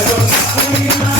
I don't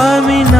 I mean.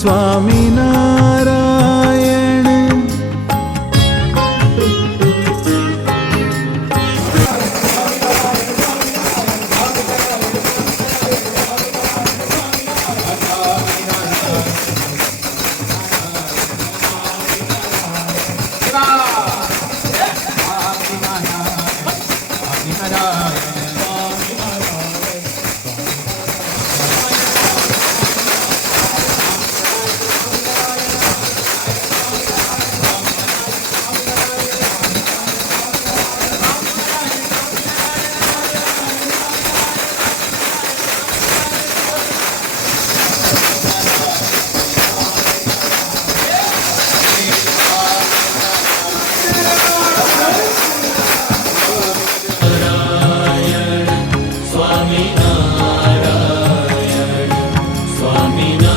சுவாமினா